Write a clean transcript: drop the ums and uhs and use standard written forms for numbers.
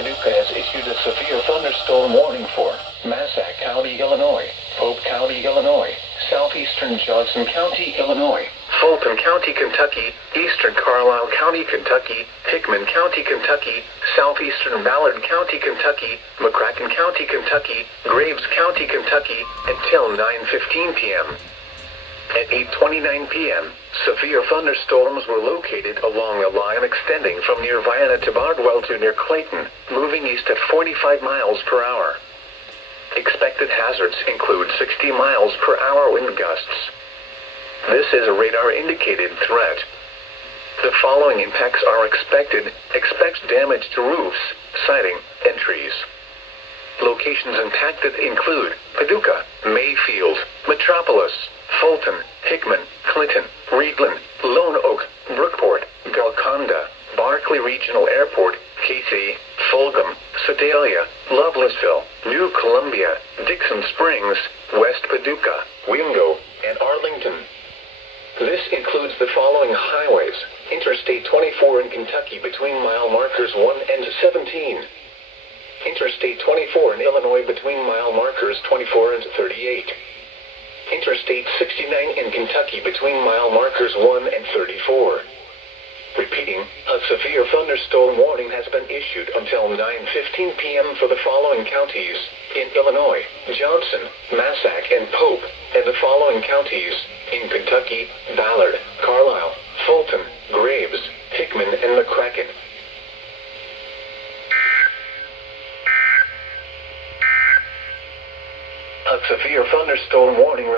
Paducah has issued a severe thunderstorm warning for Massac County, Illinois, Pope County, Illinois, southeastern Johnson County, Illinois, Fulton County, Kentucky, eastern Carlisle County, Kentucky, Hickman County, Kentucky, southeastern Ballard County, Kentucky, McCracken County, Kentucky, Graves County, Kentucky, until 9:15 p.m. At 8:29 p.m., severe thunderstorms were located along a line extending from near Vienna to Bardwell to near Clayton, moving east at 45 miles per hour. Expected hazards include 60 miles per hour wind gusts. This is a radar-indicated threat. The following impacts are expected. Expect damage to roofs, siding, and trees. Locations impacted include Paducah, Mayfield, Metropolis, Fulton, Hickman, Clinton, Reedland, Lone Oak, Brookport, Golconda, Barkley Regional Airport, Casey, Fulgham, Sedalia, Lovelessville, New Columbia, Dixon Springs, West Paducah, Wingo, and Arlington. This includes the following highways: Interstate 24 in Kentucky between mile markers 1 and 17. Interstate 24 in Illinois between mile markers 24 and 38. Interstate 69 in Kentucky between mile markers 1 and 34. Repeating, a severe thunderstorm warning has been issued until 9:15 p.m. for the following counties in Illinois: Johnson, Massac, and Pope, and the following counties in Kentucky: Ballard, Carlisle, Fulton, Graves, Hickman, and McCracken. A severe thunderstorm warning